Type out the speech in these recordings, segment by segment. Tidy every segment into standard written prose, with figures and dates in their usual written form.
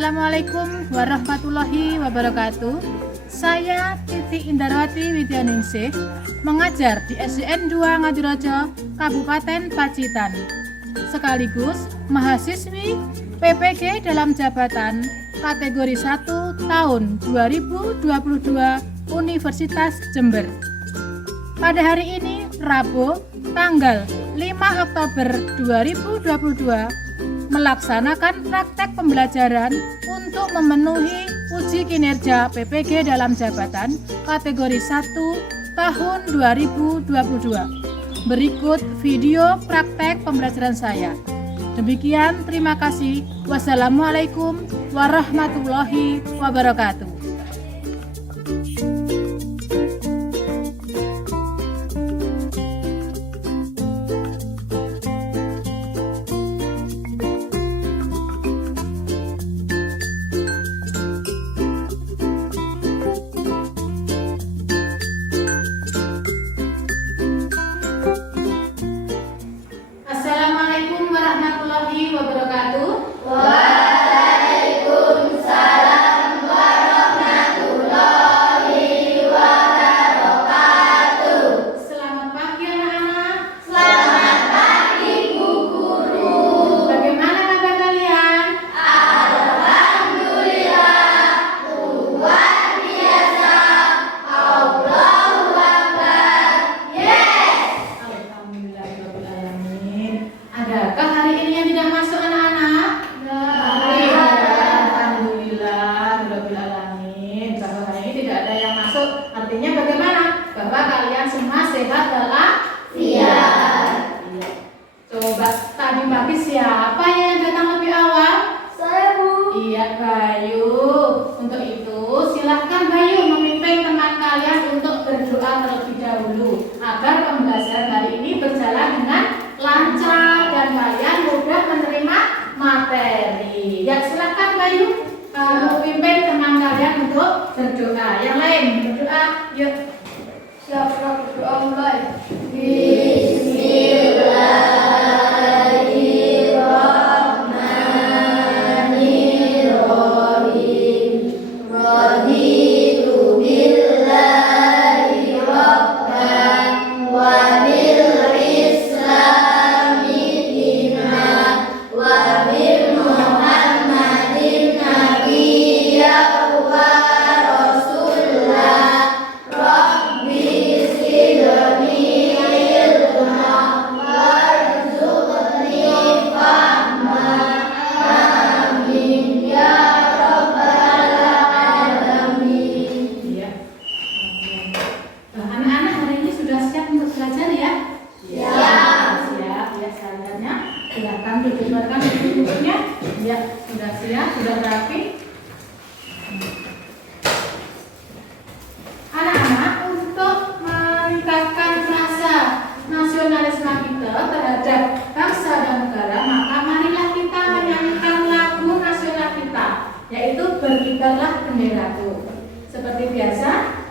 Assalamualaikum warahmatullahi wabarakatuh. Saya Titi Indarwati Widyaningsih, mengajar di SDN 2 Ngadirojo, Kabupaten Pacitan, sekaligus mahasiswi PPG dalam jabatan kategori 1 tahun 2022 Universitas Jember. Pada hari ini, Rabu, tanggal 5 Oktober 2022, melaksanakan praktek pembelajaran untuk memenuhi uji kinerja PPG dalam jabatan kategori 1 tahun 2022. Berikut video praktek pembelajaran saya. Demikian, terima kasih. Wassalamualaikum warahmatullahi wabarakatuh. Assalamualaikum warahmatullahi wabarakatuh. Waalaikumsalam warahmatullahi wabarakatuh. Selamat pagi anak-anak. Selamat pagi Bu Guru. Bagaimana kabar kalian? Alhamdulillah, luar biasa. Allahu Akbar. Yes. Alhamdulillahirrahmanirrahim. Adakah hari ini yang tidak masuk anak-anak? Iya. Alhamdulillahirrahmanirrahim. Kalau hari ini tidak ada yang masuk, artinya bagaimana? Bahwa kalian semua sehat walafiat. Iya. Coba tadi pagi siapa yang datang lebih awal? Saya Bu. Iya, Bayu. Untuk itu, silahkan Bayu memimpin teman kalian untuk berdoa terlebih dahulu agar pembelajaran hari ini berjalan dengan lancar dan kalian mudah menerima materi. Ya, silahkan Bayu memimpin teman kalian untuk berdoa. Yang lain berdoa, yuk. Siapa berdoa mulai? Bismillahirrahmanirrahim. Raditu billahi rabban wa bil islami dinan wa bil muhammadin nabiyyan wa rasulah. Rabbi zidni ilma warzuqni fahma. Amin ya rabbal alamin. Ya. Anak-anak hari ini sudah siap untuk belajar ya? Siap. Siap. Ya, selanjutnya silakan dibubarkan bukunya. Ya, sudah siap, sudah rapi. Anak-anak, untuk meningkatkan rasa nasionalisme kita terhadap bangsa dan negara, maka marilah kita menyanyikan lagu nasional kita, yaitu Berkibarlah Benderaku. Seperti biasa,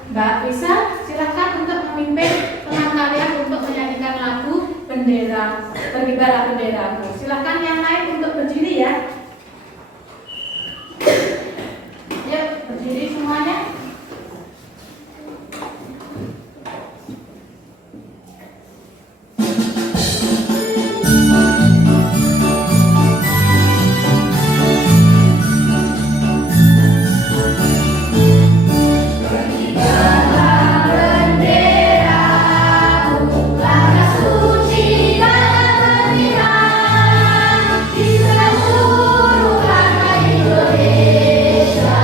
Mbak Risa, silakan untuk memimpin teman kalian untuk menyanyikan lagu bendera Berkibarlah Benderaku. Silakan yang lain untuk berdiri ya. Yuk, berdiri semuanya. Bendera suci dalam berlian di seluruh tanah Indonesia.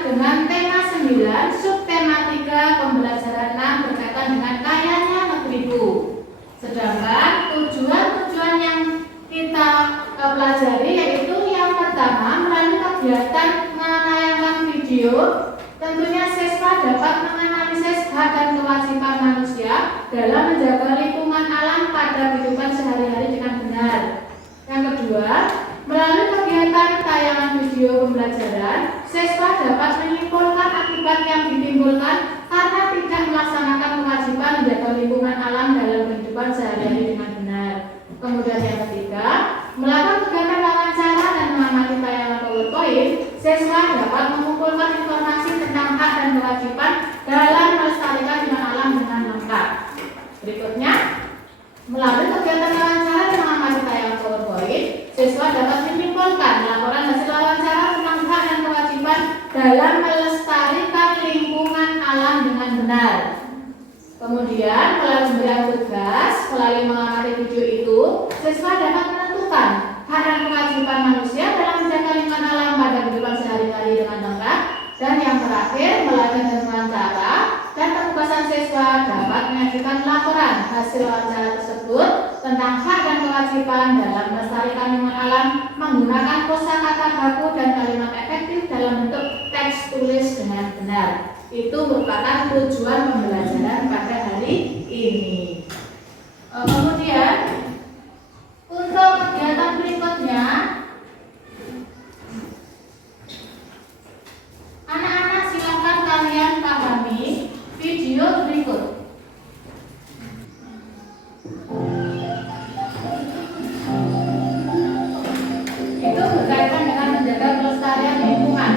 dengan tema 9, subtematika pembelajaran 6 berkaitan dengan kayanya negeriku. Sedangkan tujuan-tujuan yang kita pelajari yaitu yang pertama, melalui kegiatan menayangkan video, tentunya siswa dapat menganalisis hak dan kewajiban manusia dalam menjaga lingkungan alam pada kehidupan sehari-hari dengan benar. Yang kedua, melalui kegiatan tayangan video pembelajaran, siswa dapat menyimpulkan akibat yang ditimbulkan karena tidak melaksanakan kewajiban menjaga lingkungan alam dalam kehidupan sehari-hari dengan benar. Kemudian yang ketiga, melakukan kegiatan wawancara dan mengamati tayangan PowerPoint, siswa dapat mengumpulkan informasi tentang hak dan kewajiban dalam melestarikan lingkungan alam dengan lengkap. Berikutnya, melalui kegiatan wawancara dan mengamati tayangan PowerPoint, siswa dapat menyimpulkan laporan hasil wawancara tentang hak dan kewajiban dalam melestarikan lingkungan alam dengan benar. Kemudian, melalui pemberian tugas, melalui mengamati video itu, siswa dapat menentukan hak dan kewajiban manusia dalam menjaga lingkungan alam pada kehidupan sehari-hari dengan lengkap. Dan yang terakhir, melalui wawancara dan penugasan siswa dapat menyajikan laporan hasil wawancara tersebut tentang hak dan kewajiban dalam melestarikan lingkungan alam menggunakan kosakata baku dan kalimat efektif dalam bentuk teks tulis dengan benar. Itu merupakan tujuan pembelajaran pada hari ini. Kemudian untuk kegiatan berikutnya, anak-anak silakan kalian pahami video berikut. Itu berkaitan dengan menjaga kelestarian lingkungan.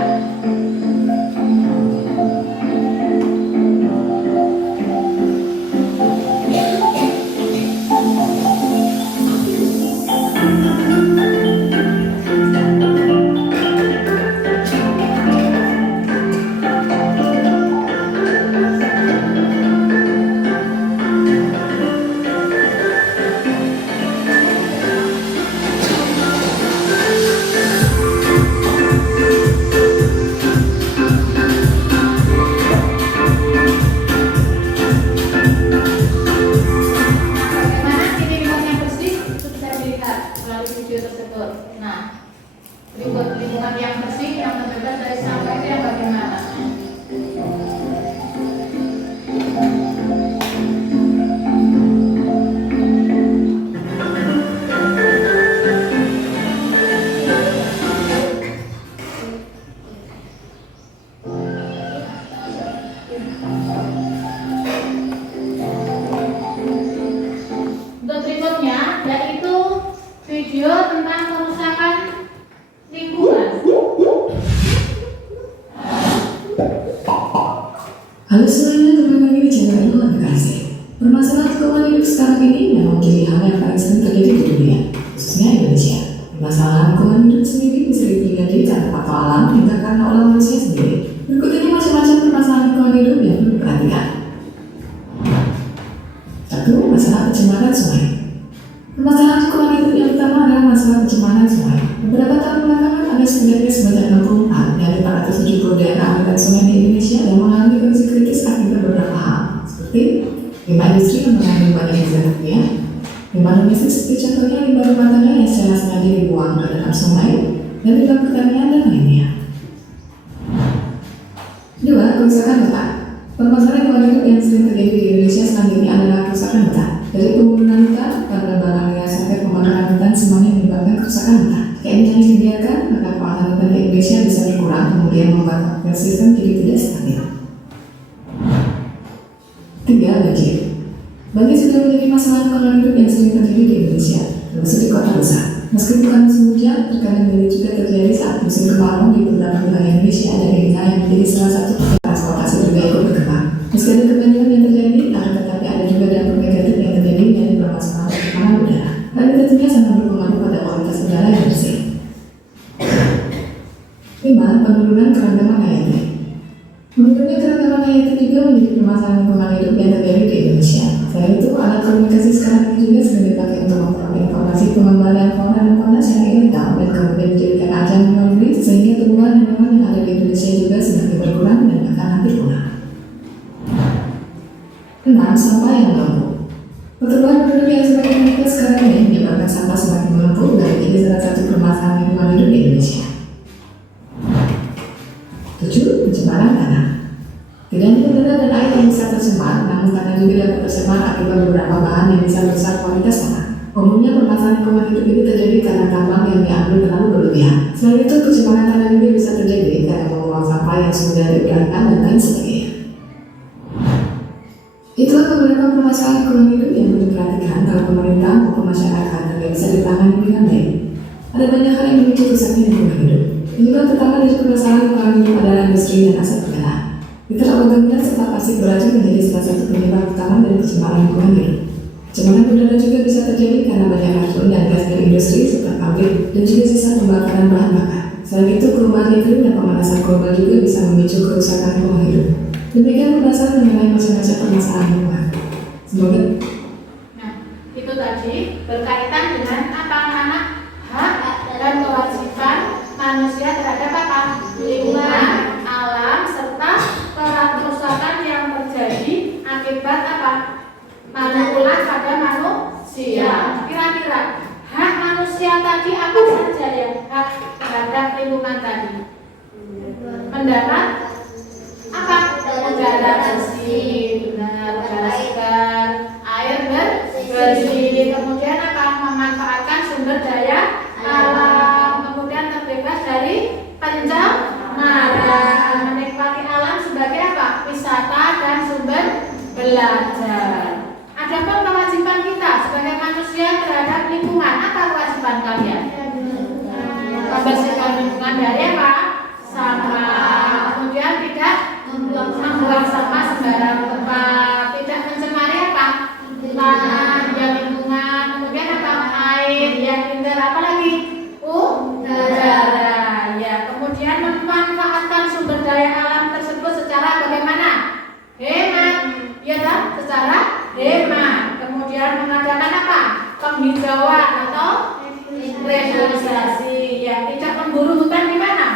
Berikut lingkungan yang bersih, yang terbebas dari sampah itu yang bagaimana? Untuk berikutnya yaitu video tentang kerusakan lingkungan. Halo semuanya, kembali lagi di channel Ilmu Edukasi. Permasalahan lingkungan hidup sekarang ini memang menjadi hal yang paling sering terjadi di dunia, khususnya Indonesia. Masalah lingkungan hidup sendiri bisa terjadi karena faktor alam hingga karena oleh manusia sendiri. Berikut ini macam-macam permasalahan lingkungan hidup yang perlu diperhatikan. 1. Masalah pencemaran sungai. Permasalahan lingkungan hidup yang pertama adalah masalah pencemaran sungai. Beberapa tahun belakangan ada setidaknya sebanyak 64 dari 470 daerah aliran sungai di Indonesia yang mengalami kondisi kritis akibat beberapa hal, seperti limbah industri yang mengandung banyak zat kimia, limbah domestik seperti contohnya limbah rumah tangga yang secara sengaja dibuang ke dalam sungai, dan limbah pertanian dan lainnya. 2. Kerusakan hutan. Permasalahan lingkungan hidup yang sering terjadi di Indonesia selanjutnya adalah kerusakan hutan. Dari pembunuhan hutan, penebangan liar sampai pembakaran hutan semuanya menyebabkan kerusakan hutan. Jika ini hanya dibiarkan, maka kawasan hutan di Indonesia bisa berkurang, kemudian membuat ekosistem jadi tidak stabil. 3. Banjir. Banjir sudah menjadi masalah lingkungan hidup yang sering terjadi di Indonesia, termasuk di kota besar. Meski bukan musim hujan, terkadang banjir juga terjadi saat musim kemarau di beberapa wilayah Indonesia dan Indonesia yang menjadi salah satu transportasi juga ikut berkembang. Meski ada kebanjiran yang terjadi, akan tetapi ada juga dampak negatif yang terjadi dari permasalahan pencemaran udara. Hal ini tentunya sangat berpengaruh pada kualitas udara yang bersih. 5. Penurunan keragaman hayati. Menurutnya keragaman hayati juga menjadi permasalahan lingkungan hidup yang terjadi di Indonesia. Selain itu, alat komunikasi sekarang ini juga sering dipakai untuk memperoleh informasi pengembangan fauna dan fauna secara ilegal dan kemudian dijadikan ajang jual beli, sehingga tumbuhan dan hewan yang ada di Indonesia juga semakin 6. Sampah yang menumpuk. Pertumbuhan penduduk yang semakin meningkat sekarang ini menyebabkan sampah semakin menumpuk dan menjadi salah satu permasalahan lingkungan hidup di Indonesia. 7. Pencemaran tanah. Tidak hanya udara dan air yang bisa tercemar, namun tanah juga dapat tercemar akibat beberapa bahan yang bisa merusak kualitas tanah. Umumnya permasalahan lingkungan hidup ini terjadi karena tambang yang diambil terlalu berlebihan. Selain itu, pencemaran tanah juga bisa terjadi karena membuang sampah yang sudah diberankan dan lain sebagainya. Itulah beberapa permasalahan lingkungan hidup yang perlu diperhatikan kalau pemerintah maupun masyarakat agar bisa ditangani dengan baik. Ada banyak hal yang memicu rusaknya lingkungan hidup. Inilah pertama dari permasalahan lingkungan hidup adalah industri dan aset negara. Keterlambatan serta plastik beracun menjadi salah satu penyebab utama dari pencemaran lingkungan hidup. Pencemaran udara juga bisa terjadi karena banyak racun dan gas dari industri serta pabrik dan juga sisa pembakaran bahan bakar. Selain itu, perubahan iklim dan pemanasan global juga bisa memicu kerusakan lingkungan hidup. Demikian pembahasan mengenai macam-macam permasalahan lingkungan. Semoga. Nah, itu tadi berkaitan dengan apa anak-anak hak dan kewajiban manusia terhadap apa? Lingkungan, alam, serta kerusakan yang terjadi akibat apa? Manipulasi pada manusia. Kira-kira hak manusia tadi apa saja ya? Hak terhadap lingkungan tadi. Mendapat apa? Udara bersih, benar, udara segar, air bersih. Kemudian apa? Memanfaatkan sumber daya alam. Kemudian terbebas dari pencemaran. Menikmati alam sebagai apa? Wisata dan sumber belajar. Adapun kewajiban kita sebagai manusia terhadap lingkungan, apa kewajiban kalian? Membersihkan lingkungan dari apa? Sampah. Kemudian tidak membuang sampah sembarang tempat, tidak mencemari apa? Tanah, ya lingkungan. Kemudian apa? Air, ya indah. Apa lagi? Udara. Ya. Kemudian memanfaatkan sumber daya alam tersebut secara bagaimana? Hemat. Ya kan? Secara hemat. Kemudian mengadakan apa? Penghijauan atau reforestasi. Ya, tidak memburu hutan di mana?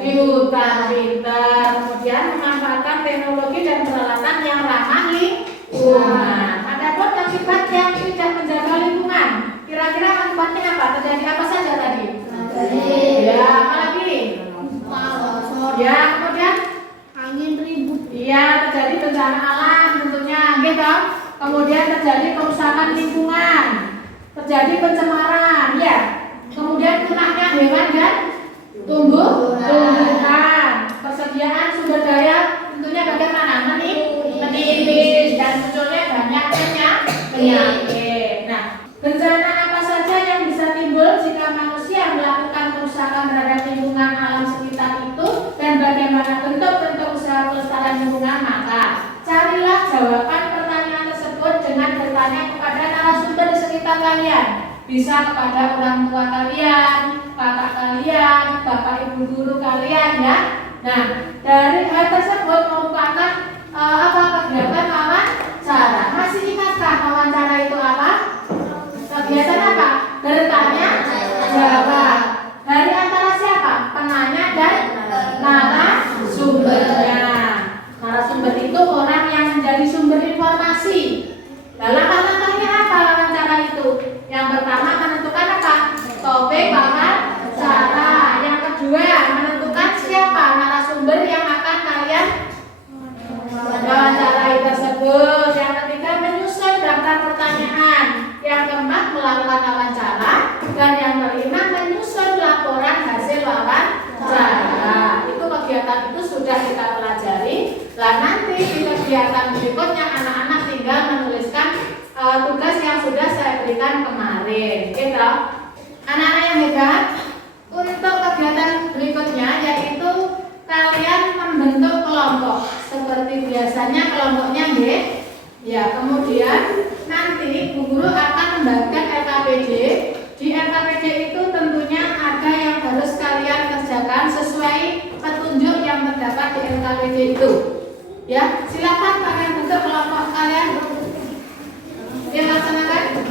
Di hutan pintar. Kemudian memanfaatkan teknologi dan peralatan yang ramah lingkungan. Adapun akibat yang tidak menjaga lingkungan, kira-kira akibatnya apa? Terjadi apa saja tadi? Ya, apa lagi? Ya, kemudian Angin ribut. iya, terjadi bencana alam tentunya, gitu. Kemudian terjadi kerusakan lingkungan, terjadi pencemaran, ya. Kemudian punahnya hewan dan tumbuhan. Persediaan sumber daya tentunya bagaimana? Menipis dan munculnya banyak penyakit. Nah, bencana apa saja yang bisa timbul jika manusia melakukan kerusakan terhadap lingkungan alam sekitar itu, dan bagaimana bentuk-bentuk usaha pelestarian lingkungan? Maka carilah jawaban pertanyaan tersebut dengan bertanya kepada narasumber di sekitar kalian. Bisa kepada orang tua kalian, kakak kalian, bapak ibu guru kalian, ya. Nah, dari hal tersebut merupakan apa kegiatan wawancara. Masih ingatkah wawancara itu apa? Kegiatan apa? Bertanya jawab. Dari antara siapa? Penanya dan narasumbernya. Narasumber itu orang yang menjadi sumber informasi. Dalam langkah-langkahnya apa wawancara itu? Yang pertama menentukan apa? Topik wawancara. Yang kedua menentukan siapa narasumber yang akan kalian wawancarai tersebut. Yang ketiga menyusun daftar pertanyaan. Yang keempat melakukan wawancara. Dan yang kelima menyusun laporan hasil wawancara. Itu kegiatan itu sudah kita pelajari. Lah nanti di kegiatan berikutnya anak-anak tinggal menuliskan tugas yang sudah saya berikan kemarin, gitu. Anak-anak yang hebat, untuk kegiatan berikutnya yaitu kalian membentuk kelompok seperti biasanya kelompoknya, ya. Kemudian nanti Bu Guru akan membagikan LKPD. Di LKPD itu tentunya ada yang harus kalian kerjakan sesuai petunjuk yang terdapat di LKPD itu. Ya, silakan kalian bentuk kelompok kalian. Dilaksanakan.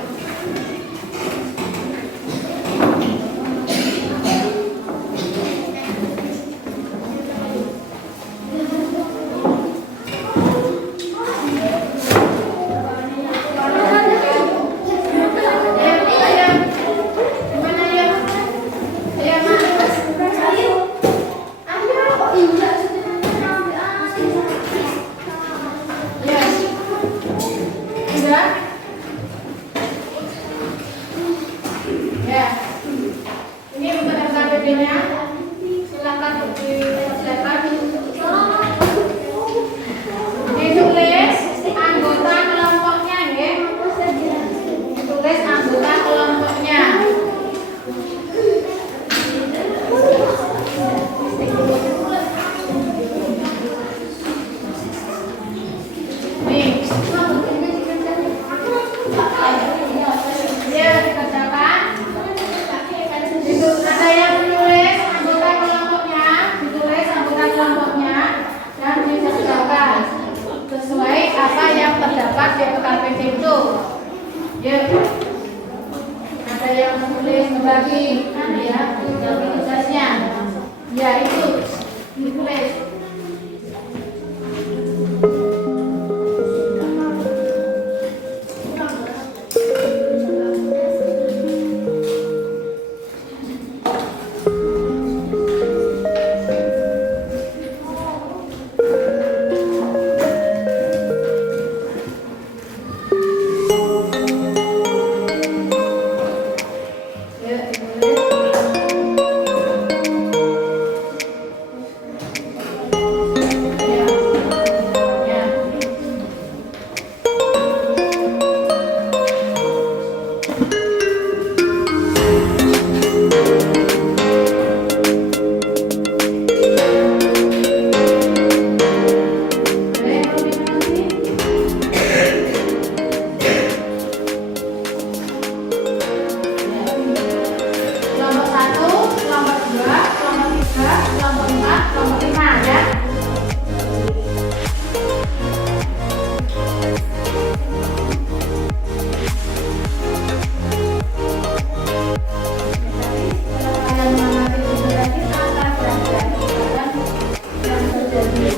terjadi.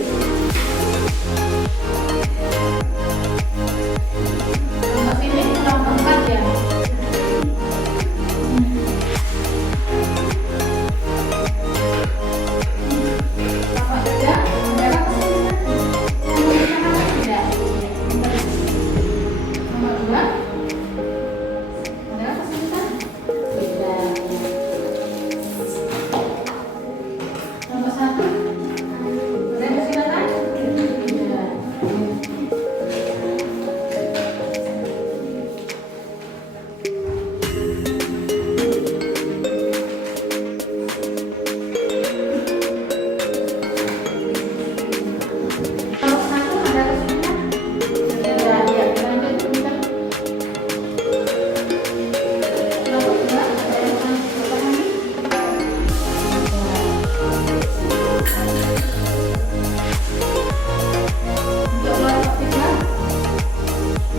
Kelompok sini kelompok 4 ya. Kelompok 3 ada apa kesulitan? Kesulitan apa tidak? Kelompok 2 ada apa kesulitan? Tidak. Kelompok 1 ada kesulitan? Tidak. Kelompok 1 ada kesulitan? Tidak. Ya, lanjut kesulitan. Kelompok 2 ada yang memahami? Untuk kelompok 3 ada apa yang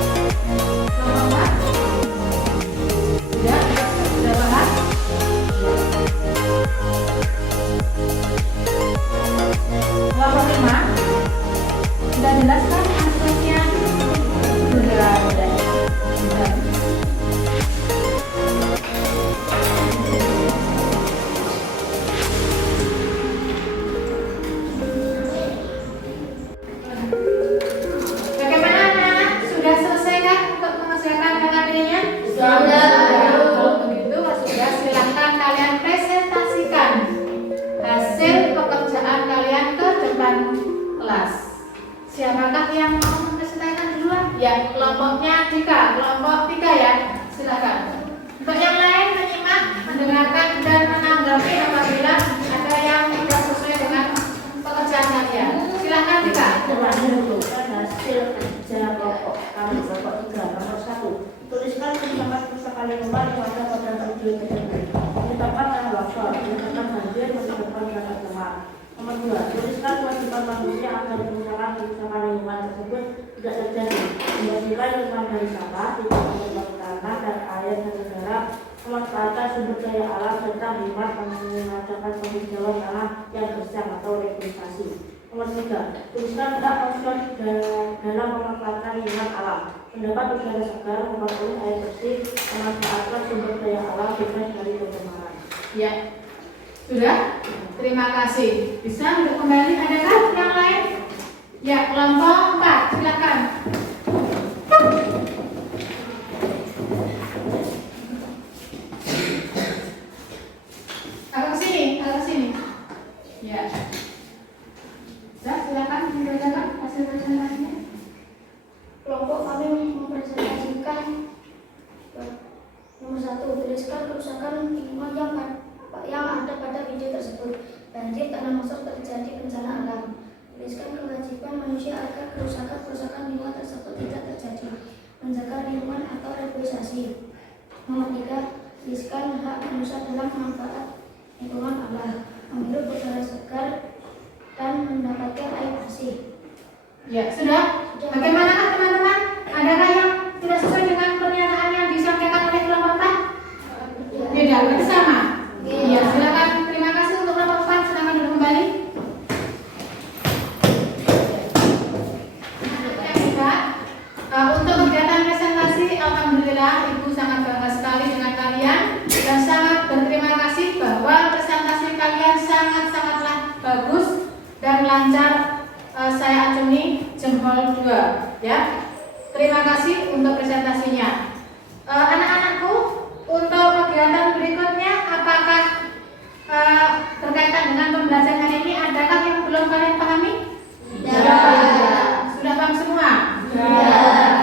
kesulitan? Kelompok 4 sudah paham? Kelompok 5 sudah jelas kan aspeknya? Sudah. Bagaimana anak? Sudah selesai kan untuk mengerjakan KKP-nya? Sudah. Kalau begitu sudah, silakan kalian presentasikan hasil pekerjaan kalian ke depan kelas. Siapakah yang mau mempresentasikan duluan? Ya, kelompoknya Dika, kelompok 3 ya. Silakan. Untuk yang lain menyimak, mendengarkan dan menanggapi apabila ada yang tidak sesuai dengan pekerjaan kalian. Silakan Dika. Menentukan hasil kerja kelompok kami kelompok 3. Nomor 1. Tuliskan tempat pusaka lingkungan yang ada pada video tersebut. Menetapkan tanggal waktu, menetapkan banjir, menetapkan tanggal teman. Nomor 2. Tuliskan kewajiban manusia agar kerusakan lingkungan tersebut tidak terjadi. Membersihkan lingkungan dari sampah, tidak menyebabkan tanah dan air dan udara, memanfaatkan sumber daya alam serta hemat mengadakan penghijauan tanah yang gersang atau revitalisasi. Nomor 3. Tuliskan hak konsumen dalam memanfaatkan lingkungan alam, mendapat udara segar, memenuhi air bersih, memanfaatkan sumber daya alam bebas dari pencemaran. Ya. Sudah? Terima kasih. Bisa untuk kembali, adakah yang lain? Ya, kelompok 4, silakan. Agak ke sini. Ya. Sudah, silakan membacakan hasil presentasinya. Kelompok kami mempresentasikan nomor 1. Tuliskan kerusakan lingkungan yang ada pada video tersebut. Banjir, tanah longsor, terjadi bencana alam. Tuliskan kewajiban manusia agar kerusakan lingkungan tersebut tidak terjadi. Menjaga lingkungan atau revitalisasi. Nomor 3. Tuliskan hak manusia dalam manfaat lingkungan Allah, menghirup udara segar dan mendapatkan air bersih. Ya, sudah. Bagaimanakah teman-teman? Adakah yang tidak sesuai dengan pernyataan yang disampaikan oleh kelompok 4? Tidak, berarti sama. Iya, silakan. Terima kasih untuk kelompok 4. Silakan duduk kembali. Untuk kegiatan presentasi, alhamdulillah Ibu sangat bangga sekali dengan kalian dan sangat berterima kasih bahwa presentasi kalian sangat-sangatlah bagus dan lancar. Saya acungi jempol 2 ya. Terima kasih untuk presentasinya. Anak-anakku, untuk kegiatan berikutnya apakah berkaitan dengan pembelajaran hari ini, adakah yang belum kalian pahami? Ya. Sudah paham semua? Ya.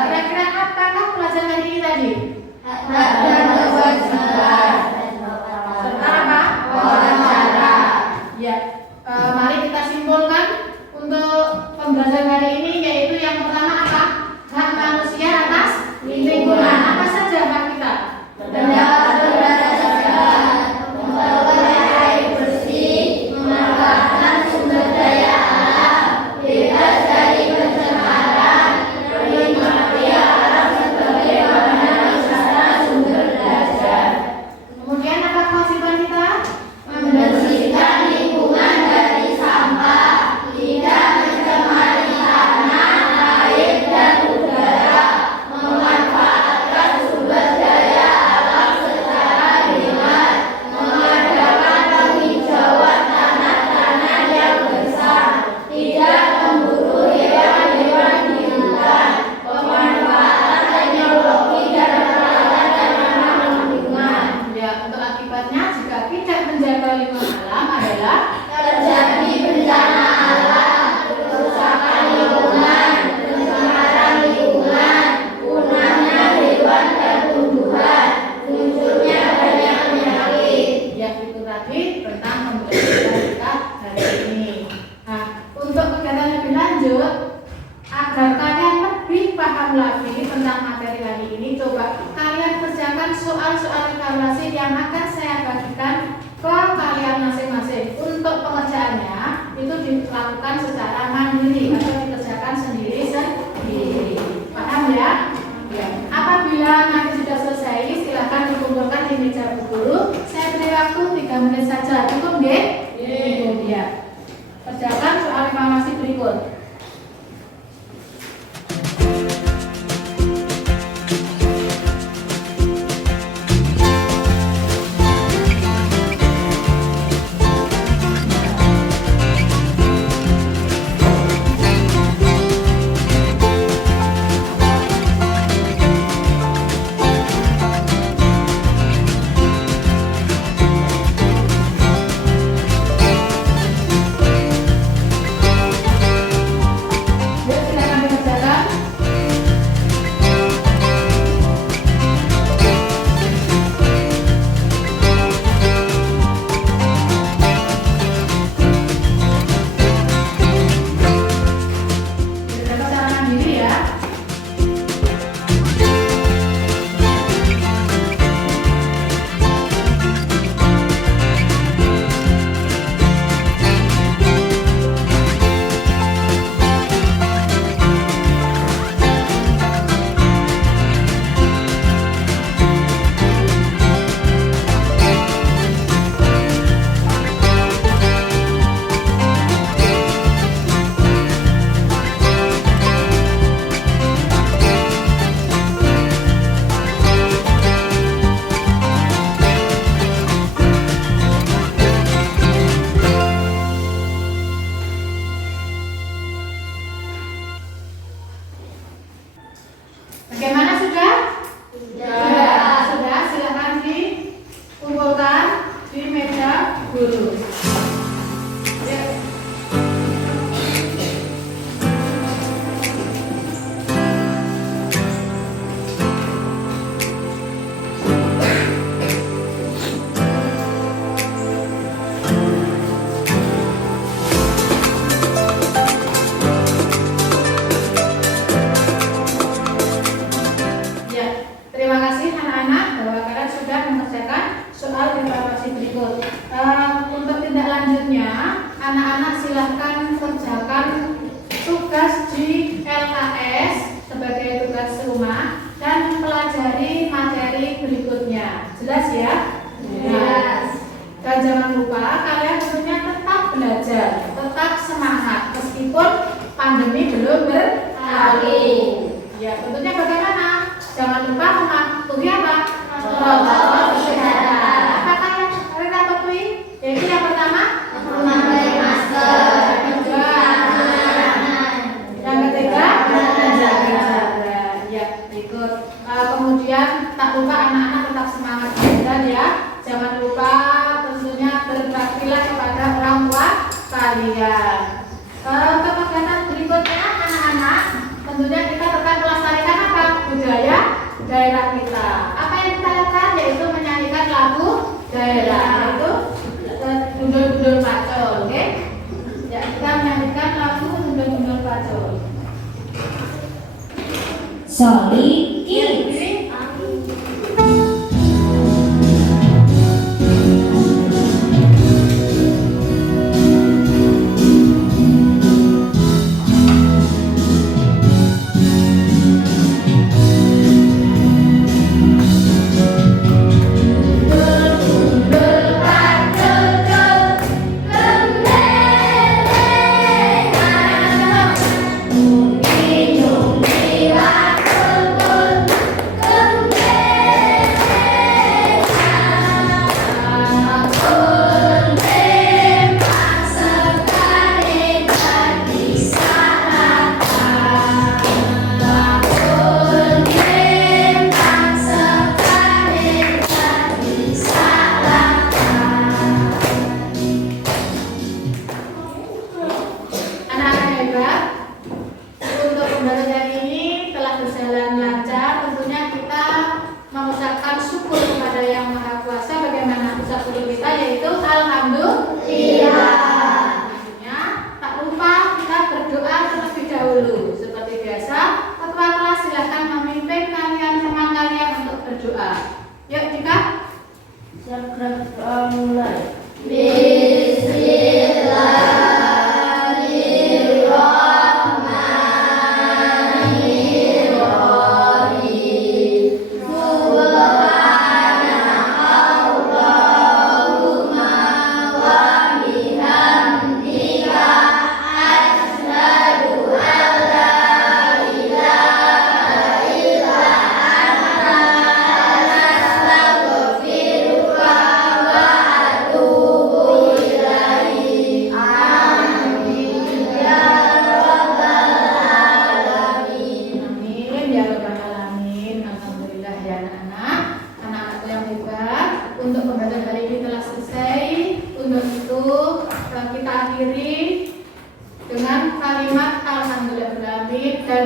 Kira-kira apakah pelajaran hari ini tadi? Serta apa? Wawancara. Ya. Mari kita simpulkan untuk pembelajaran hari ini, yaitu yang pertama apa? Hak manusia atas lingkungan. Apa saja hak kita? Mendapat udara segar, memperoleh air bersih, memanfaatkan sumber daya alam, bebas dari pencemaran, berikut. Untuk tindak lanjutnya, anak-anak silahkan kerjakan tugas di LKS sebagai tugas rumah dan pelajari materi berikutnya. Jelas ya? Jelas. Dan jangan lupa kalian tentunya tetap belajar, tetap semangat meskipun pandemi belum berlalu. Ya, tentunya bagaimana? Jangan lupa mematuhi apa? Protokol kesehatan. Apakah yang kita patuhi? Yaitu yang pertama, memakai masker. Yang ketiga, menjaga jarak. Ya, berikut. Kemudian tak lupa anak-anak tetap semangat belajar ya. Jangan lupa tentunya berbaktilah kepada orang tua kalian. Kegiatan berikutnya anak-anak, tentunya kita tetap melestarikan apa? Budaya daerah kita. Apa yang kita lakukan? Yaitu menyanyikan lagu daerah, yaitu Gundul-Gundul Pacul, oke? Ya, kita menyanyikan lagu Gundul-Gundul Pacul. Sorry, Kiri. Kita akhiri dengan kalimat alhamdulillahirabbil alamin dan